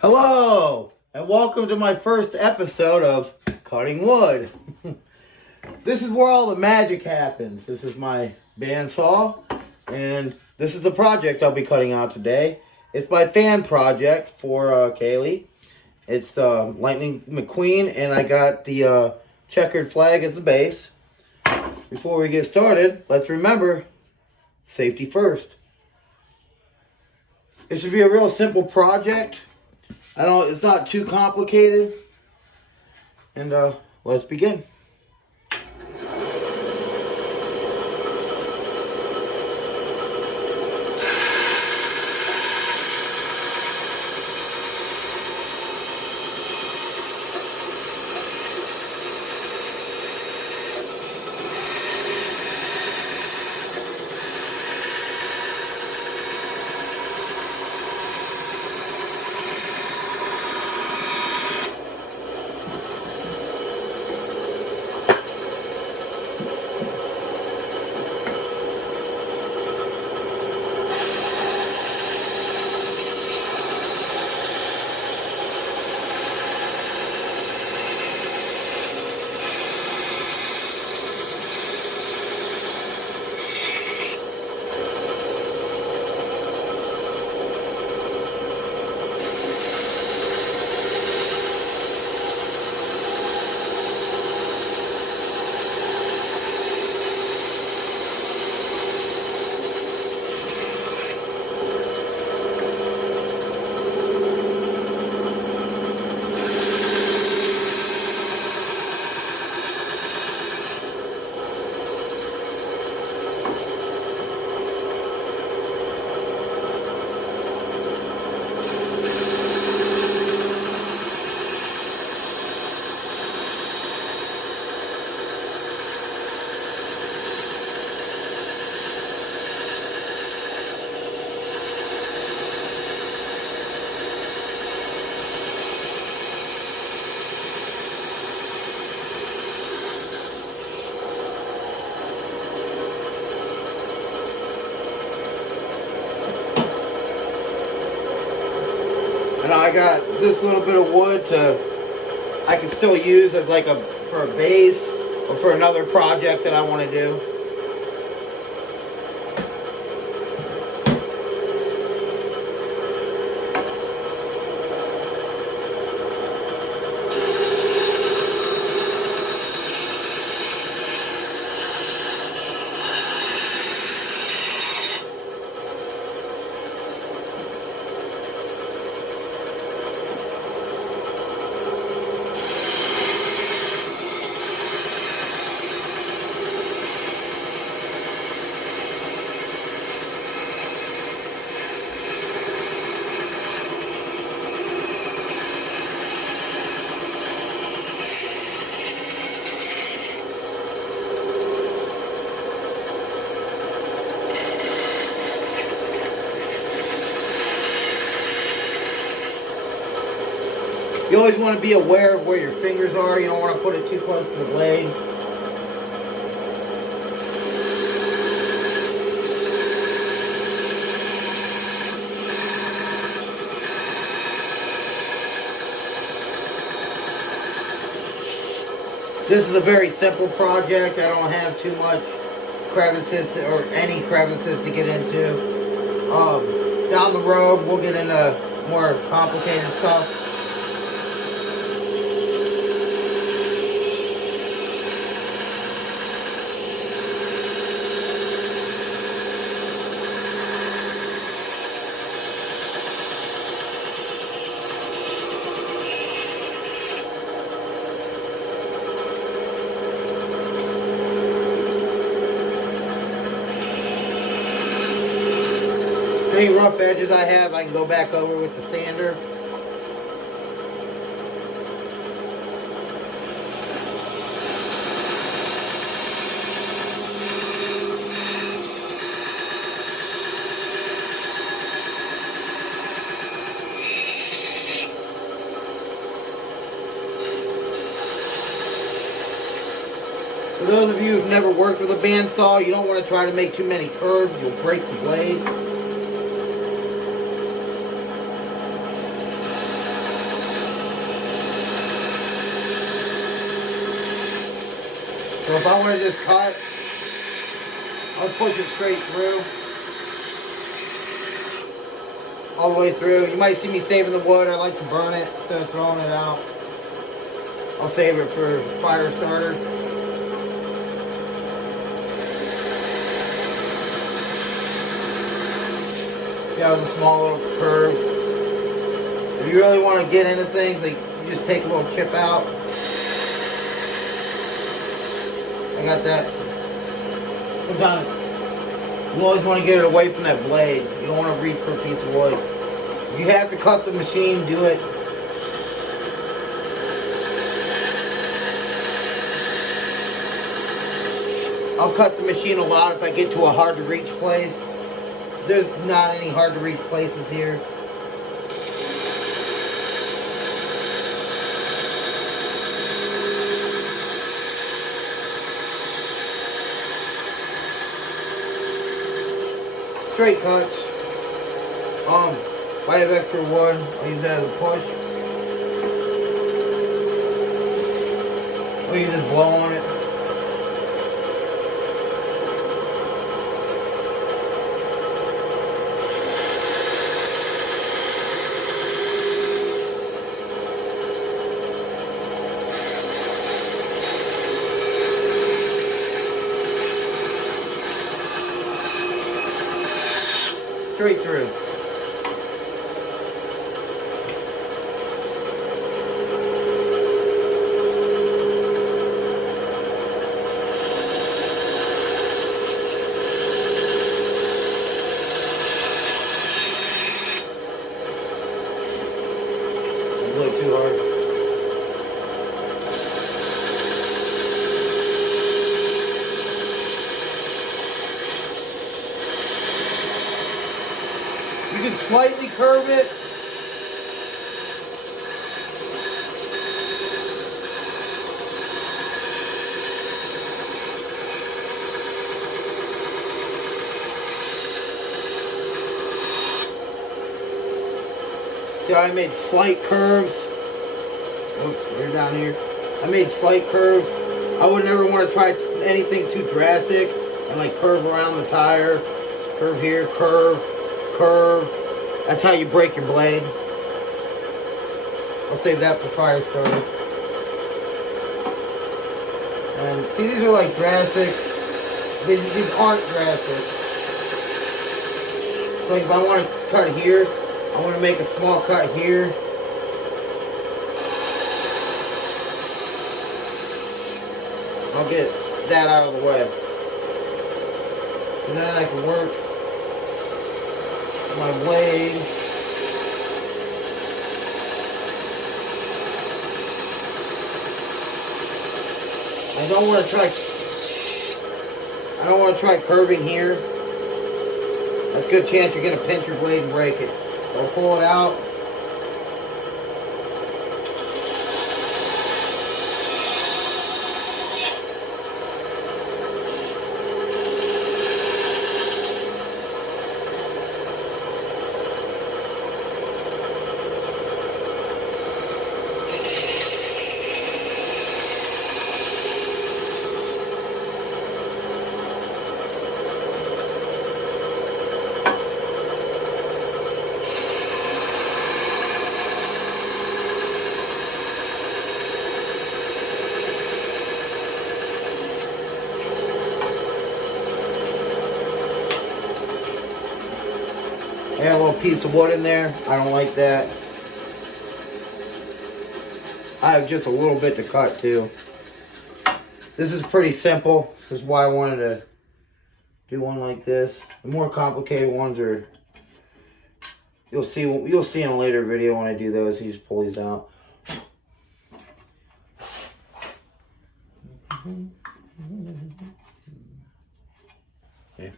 Hello, and welcome to my first episode of Cutting Wood. This is where all the magic happens. This is my bandsaw, and this is the project I'll be cutting out today. It's my fan project for Kaylee. It's Lightning McQueen, and I got the checkered flag as the base. Before we get started, let's remember, safety first. It should be a real simple project. It's not too complicated. And let's begin. And I got this little bit of wood I can still use as for a base or for another project that I want to do. You always want to be aware of where your fingers are. You don't want to put it too close to the blade. This is a very simple project. I don't have too much crevices or any crevices to get into. Down the road, we'll get into more complicated stuff. Any rough edges I have, I can go back over with the sander. For those of you who've never worked with a bandsaw, you don't want to try to make too many curves. You'll break the blade. So if I want to just cut, I'll push it straight through. All the way through. You might see me saving the wood. I like to burn it instead of throwing it out. I'll save it for fire starter. Yeah, with a small little curve. If you really want to get into things, like you just take a little chip out. I got that. Sometimes you always want to get it away from that blade. You don't want to reach for a piece of wood. If you have to cut the machine, do it. I'll cut the machine a lot if I get to a hard to reach place. There's not any hard to reach places here. Straight cuts. If I have extra wood, I'll use that as a push. Or you just blow on it. Straight through. A little too hard. You can slightly curve it. See how I made slight curves? Oops, they're down here. I made slight curves. I would never want to try anything too drastic and like curve around the tire. Curve here, curve. Curve. That's how you break your blade. I'll save that for fire starter. And see, these are like drastic. These aren't drastic. So like if I want to cut here, I want to make a small cut here. I'll get that out of the way. And then I can work my blade. I don't want to try curving here. There's a good chance you're going to pinch your blade and break it. I'll pull it out. I got a little piece of wood in there. I don't like that. I have just a little bit to cut too. This is pretty simple. This is why I wanted to do one like this. The more complicated ones are, you'll see in a later video when I do those. You just pull these out. Okay.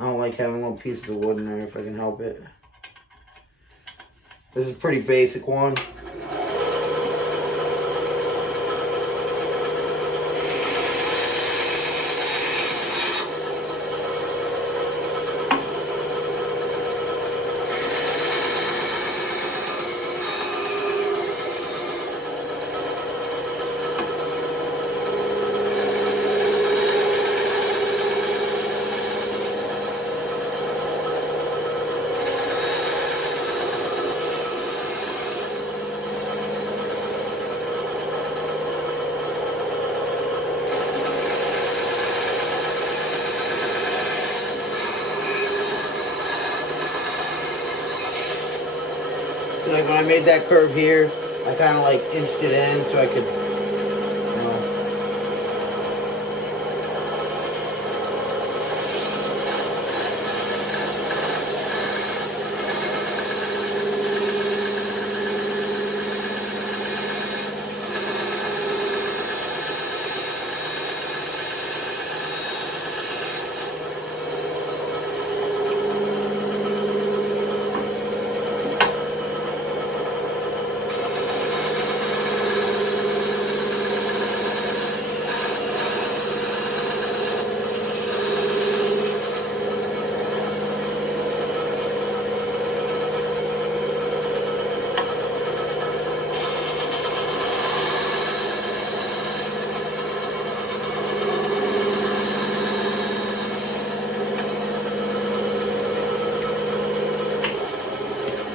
I don't like having little pieces of wood in there if I can help it. This is a pretty basic one. So like when I made that curve here, I kind of like inched it in so I could